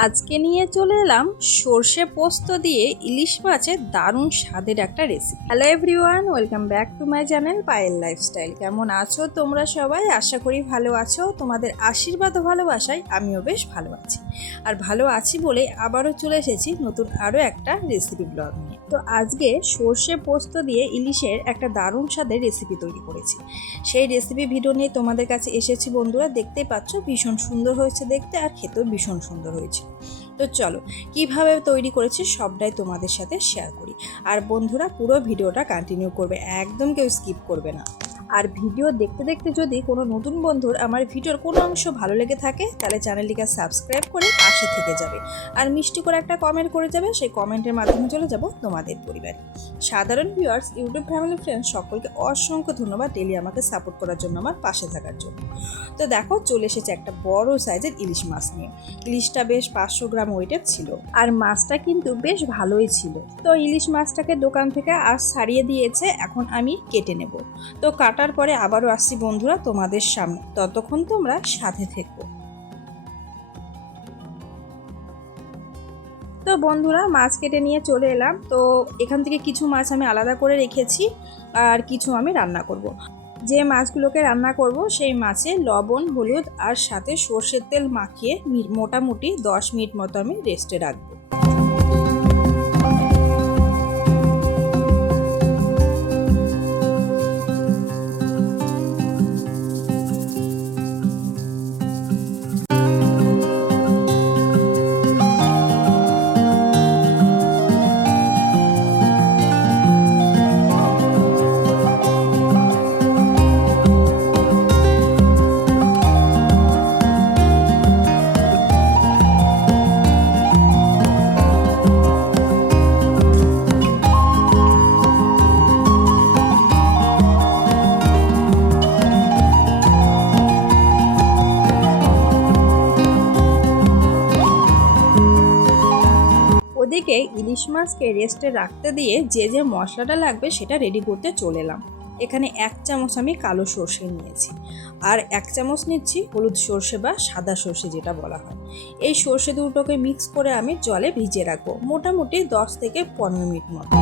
আজকে নিয়ে চলে এলাম সর্ষে পোস্ত দিয়ে ইলিশ মাছের দারুণ স্বাদের একটা recipe hello everyone welcome back to my channel Payel lifestyle কেমন আছো তোমরা সবাই? আশা করি ভালো আছো। তোমাদের আশীর্বাদ ও ভালোবাসায় আমিও বেশ ভালো আছি। আর ভালো আছি বলে আবারও চলে এসেছি নতুন আরও একটা রেসিপি ব্লগ তো আজকে সর্ষে পোস্ত দিয়ে ইলিশের একটা দারুণ স্বাদের রেসিপি তৈরি করেছি। সেই রেসিপি ভিডিও নিয়ে তোমাদের কাছে এসেছি বন্ধুরা দেখতে পাচ্ছ ভীষণ সুন্দর হয়েছে দেখতে আর খেতেও ভীষণ সুন্দর হয়েছে। তো চলো, কীভাবে তৈরি করেছি সবটাই তোমাদের সাথে শেয়ার করি। আর বন্ধুরা, পুরো ভিডিওটা কন্টিনিউ করবে, একদম কেউ স্কিপ করবে না। আর ভিডিও দেখতে দেখতে যদি কোনো নতুন বন্ধুর আমার ভিডিওর কোনো অংশ ভালো লেগে থাকে, তাহলে চ্যানেলটিকে সাবস্ক্রাইব করে পাশে থেকে যাবে। আর মিষ্টি করে একটা কমেন্ট করে যাবে, সেই কমেন্টের মাধ্যমে চলে যাব তোমাদের পরিবারে। সাধারণ ভিউয়ার্স ইউটিউব ফ্যামিলি ফ্রেন্ডস সকলকে অসংখ্য ধন্যবাদ ডেলি আমাকে সাপোর্ট করার জন্য, আমার পাশে থাকার জন্য। তো দেখো, চলে এসেছে একটা বড় সাইজের ইলিশ মাছ নিয়ে। ইলিশটা বেশ পাঁচশো গ্রাম ওয়েটের ছিল। আর মাছটা কিন্তু বেশ ভালোই ছিল। তো ইলিশ মাছটাকে দোকান থেকে আজ ছাড়িয়ে দিয়েছে, এখন আমি কেটে নেব। তো কাটার পরে আবারও আসছি বন্ধুরা তোমাদের সামনে। ততক্ষণ তোমরা সাথে থেকো। তো বন্ধুরা, মাছ কেটে নিয়ে চলে এলাম। তো এখান থেকে কিছু মাছ আমি আলাদা করে রেখেছি আর কিছু আমি রান্না করব। যে মাছগুলোকে রান্না করব, সেই মাছে লবণ, হলুদ আর সাথে সর্ষের তেল মাখিয়ে মোটামুটি দশ মিনিট মতো আমি রেস্টে রাখব। ওদিকে ইলিশ মাছকে রেস্টে রাখতে দিয়ে যে যে মশলাটা লাগবে সেটা রেডি করতে চলে এলাম। এখানে এক চামচ আমি কালো সর্ষে নিয়েছি আর এক চামচ নিচ্ছি হলুদ সর্ষে বা সাদা সর্ষে যেটা বলা হয়। এই সর্ষে দুটোকে মিক্স করে আমি জলে ভিজিয়ে রাখব। মোটামুটি দশ থেকে পনেরো মিনিট মতো।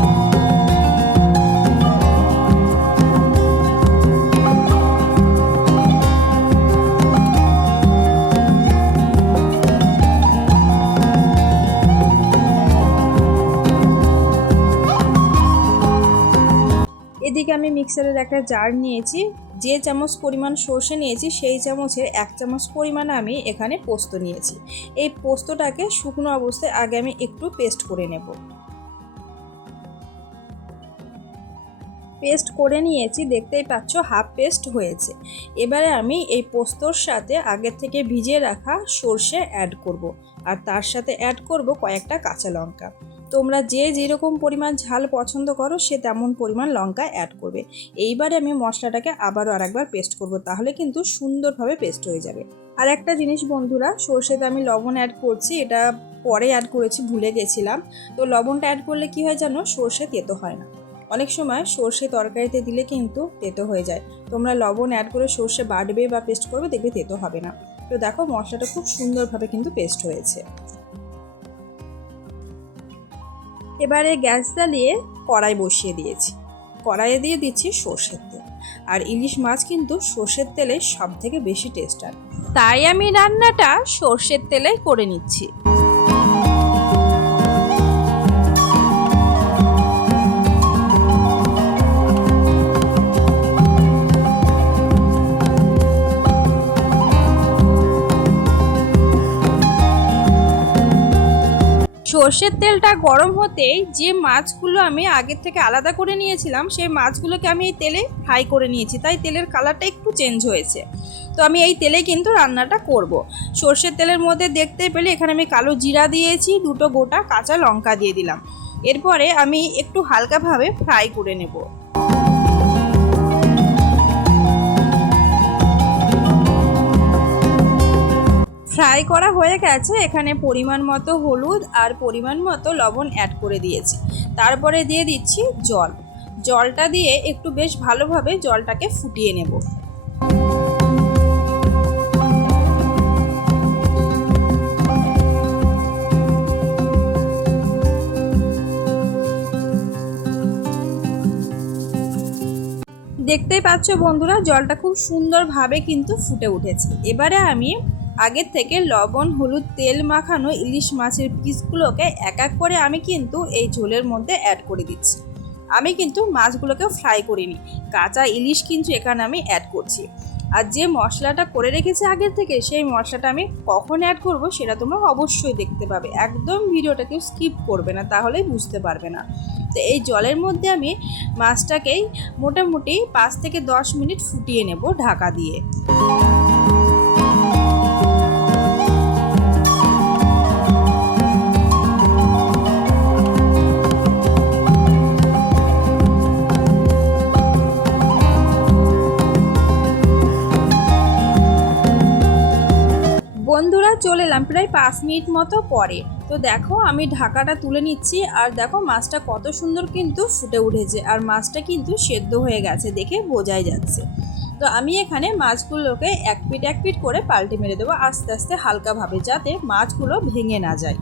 এদিকে আমি মিক্সারের একটা জার নিয়েছি, যে চামচ পরিমাণ সর্ষে নিয়েছি, সেই চামচের এক চামচ পরিমাণ আমি এখানে পোস্ত নিয়েছি। এই পোস্তটাকে শুকনো অবস্থায় আগে আমি একটু পেস্ট করে নেব। পেস্ট করে নিয়েছি, দেখতেই পাচ্ছ হাফ পেস্ট হয়েছে। এবারে আমি এই পোস্তর সাথে আগের থেকে ভিজিয়ে রাখা সর্ষে অ্যাড করব। আর তার সাথে অ্যাড করব কয়েকটা কাঁচা লঙ্কা। তোমরা যে যেরকম পরিমাণ ঝাল পছন্দ করো, সে তেমন পরিমাণ লঙ্কা অ্যাড করবে। এইবারে আমি মশলাটাকে আবারও আরেকবার পেস্ট করব, তাহলে কিন্তু সুন্দরভাবে পেস্ট হয়ে যাবে। আর একটা জিনিস বন্ধুরা সর্ষেতে আমি লবণ অ্যাড করছি, এটা পরে অ্যাড করেছি, ভুলে গেছিলাম। তো লবণটা অ্যাড করলে কি হয় জানো, সর্ষে তেতো হয় না। অনেক সময় সর্ষে তরকারিতে দিলে কিন্তু তেতো হয়ে যায়। তোমরা লবণ অ্যাড করে সর্ষে বাটবে বা পেস্ট করবে, দেখবে তেতো হবে না। তো দেখো, মশলাটা খুব সুন্দরভাবে কিন্তু পেস্ট হয়েছে। এবারে গ্যাস জ্বালিয়ে কড়াই বসিয়ে দিয়েছি। কড়াইয়ে দিয়ে দিচ্ছি সর্ষের তেল। আর ইলিশ মাছ কিন্তু সর্ষের তেলে সব থেকে বেশি টেস্ট আর। তাই আমি রান্নাটা সর্ষের তেলে করে নিচ্ছি। সর্ষের তেলটা গরম হতেই যে মাছগুলো আমি আগের থেকে আলাদা করে নিয়েছিলাম, সেই মাছগুলোকে আমি এই তেলে ফ্রাই করে নিয়েছি। তাই তেলের কালারটা একটু চেঞ্জ হয়েছে। তো আমি এই তেলে কিন্তু রান্নাটা করব। সর্ষের তেলের মধ্যে দেখতে পেলে এখানে আমি কালো জিরা দিয়েছি, দুটো গোটা কাঁচা লঙ্কা দিয়ে দিলাম। এরপরে আমি একটু হালকাভাবে ফ্রাই করে নেব। ফ্রাই করা হয়ে গেছে, এখানে পরিমাণ মতো হলুদ আর পরিমাণ মতো লবণ অ্যাড করে দিয়েছি। তারপরে দিয়ে দিচ্ছি জল। জলটা দিয়ে একটু বেশ ভালোভাবে জলটাকে ফুটিয়ে নেব। দেখতেই পাচ্ছ বন্ধুরা, জলটা খুব সুন্দরভাবে কিন্তু ফুটে উঠেছে। এবারে আমি আগের থেকে লবণ, হলুদ, তেল মাখানো ইলিশ মাছের পিসগুলোকে এক এক করে আমি কিন্তু এই ঝোলের মধ্যে অ্যাড করে দিচ্ছি। আমি কিন্তু মাছগুলোকে ফ্রাই করিনি। কাঁচা ইলিশ কিন্তু এখানে আমি অ্যাড করছি। আর যে মশলাটা করে রেখেছি আগের থেকে, সেই মশলাটা আমি কখন অ্যাড করব সেটা তোমরা অবশ্যই দেখতে পাবে। একদম ভিডিওটা কেউ স্কিপ করবে না, তাহলেই বুঝতে পারবে না। তো এই জলের মধ্যে আমি মাছটাকেই মোটামুটি পাঁচ থেকে দশ মিনিট ফুটিয়ে নেব ঢাকা দিয়ে। বন্ধুরা চলে এলাম প্রায় পাঁচ মিনিট মতো পরে। তো দেখো, আমি ঢাকাটা তুলে নিচ্ছি আর দেখো মাছটা কত সুন্দর কিন্তু ফুটে উঠেছে আর মাছটা কিন্তু সেদ্ধ হয়ে গেছে দেখে বোঝাই যাচ্ছে। তো আমি এখানে মাছগুলোকে এক পিট এক পিট করে পাল্টে মেরে দেবো আস্তে আস্তে হালকাভাবে যাতে মাছগুলো ভেঙে না যায়।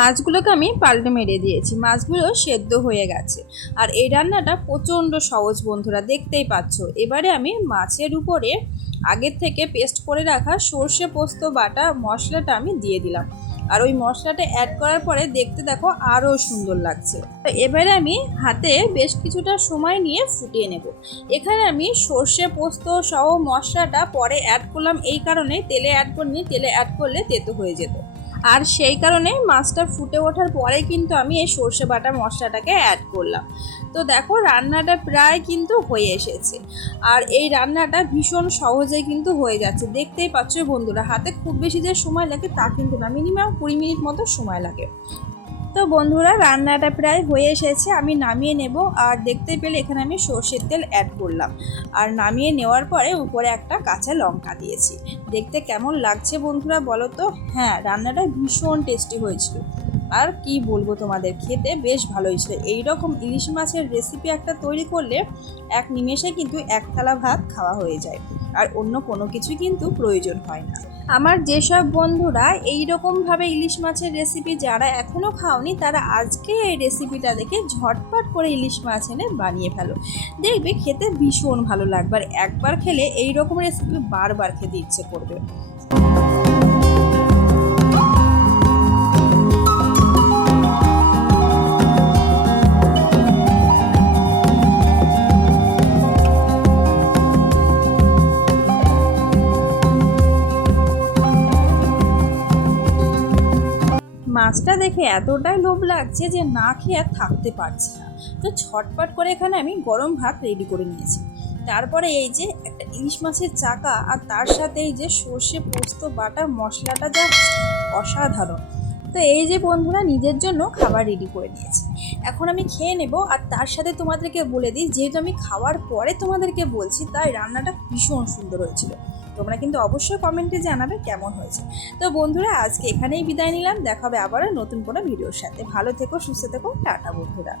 মাছগুলোকে আমি পাল্টে মেরে দিয়েছি। মাছগুলো সেদ্ধ হয়ে গেছে। আর এই রান্নাটা প্রচণ্ড সহজ বন্ধুরা, দেখতেই পাচ্ছ। এবারে আমি মাছের উপরে আগের থেকে পেস্ট করে রাখা সর্ষে পোস্ত, বাটা, মশলাটা আমি দিয়ে দিলাম। আর ওই মশলাটা অ্যাড করার পরে দেখতে দেখো আরও সুন্দর লাগছে। এবারে আমি হাতে বেশ কিছুটা সময় নিয়ে ফুটিয়ে নেব। এখানে আমি সর্ষে পোস্ত সহ মশলাটা পরে অ্যাড করলাম। এই কারণে তেলে অ্যাড করিনি, তেলে অ্যাড করলে তেতো হয়ে যেত। আর সেই কারণে মাছটা ফুটে ওঠার পরে কিন্তু আমি এই সর্ষে বাটা মশলাটাকে অ্যাড করলাম। তো দেখো রান্নাটা প্রায় কিন্তু হয়ে এসেছে। আর এই রান্নাটা ভীষণ সহজে কিন্তু হয়ে যাচ্ছে। দেখতেই পাচ্ছ বন্ধুরা, হাতে খুব বেশি যে সময় লাগে তা কিন্তু না মিনিমাম কুড়ি মিনিট মতো সময় লাগে। তো বন্ধুরা, রান্নাটা প্রায় হয়ে এসেছে। আমি নামিয়ে নেব আর দেখতে পেলে এখানে আমি সর্ষের তেল অ্যাড করলাম। আর নামিয়ে নেওয়ার পরে উপরে একটা কাঁচা লঙ্কা দিয়েছি। দেখতে কেমন লাগছে বন্ধুরা বলো তো? হ্যাঁ রান্নাটা ভীষণ টেস্টি হয়েছিল। আর কি বলব তোমাদের, খেতে বেশ ভালো হয়েছিল এইরকম ইলিশ মাছের রেসিপি একটা তৈরি করলে এক নিমেষে কিন্তু এক থালা ভাত খাওয়া হয়ে যায়। আর অন্য কোনো কিছু কিন্তু প্রয়োজন হয় না। আমার যেসব বন্ধুরা এই রকমভাবে ইলিশ মাছের রেসিপি যারা এখনও খাওনি, তারা আজকে এই রেসিপিটা দেখে ঝটপট করে ইলিশ মাছ এনে বানিয়ে ফেলো। দেখবে খেতে ভীষণ ভালো লাগবে। আর একবার খেলে এই রকম রেসিপি বারবার খেতে ইচ্ছে করবে। মাছটা দেখে এতটাই লোভ লাগছে যে না খেয়ে আর থাকতে পারছি না। তো ছটপট করে এখানে আমি গরম ভাত রেডি করে নিয়েছি। তারপরে এই যে একটা ইলিশ মাছের চাকা আর তার সাথে এই যে সর্ষে পোস্ত বাটা মশলাটা যা অসাধারণ। তো এই যে বন্ধুরা, নিজের জন্য খাবার রেডি করে নিয়েছি। এখন আমি খেয়ে নেব আর তার সাথে তোমাদেরকে বলে দিই, যেহেতু আমি খাওয়ার পরে তোমাদেরকে বলছি, তাই রান্নাটা ভীষণ সুন্দর হয়েছিল। তোমরা কিন্তু অবশ্যই কমেন্টে জানাবে কেমন হয়েছে। তো বন্ধুরা, আজকে এখানেই বিদায় নিলাম। দেখাবে আবারও নতুন কোনো ভিডিওর সাথে। ভালো থেকো, সুস্থ থেকো। টাটা, বন্ধুরা।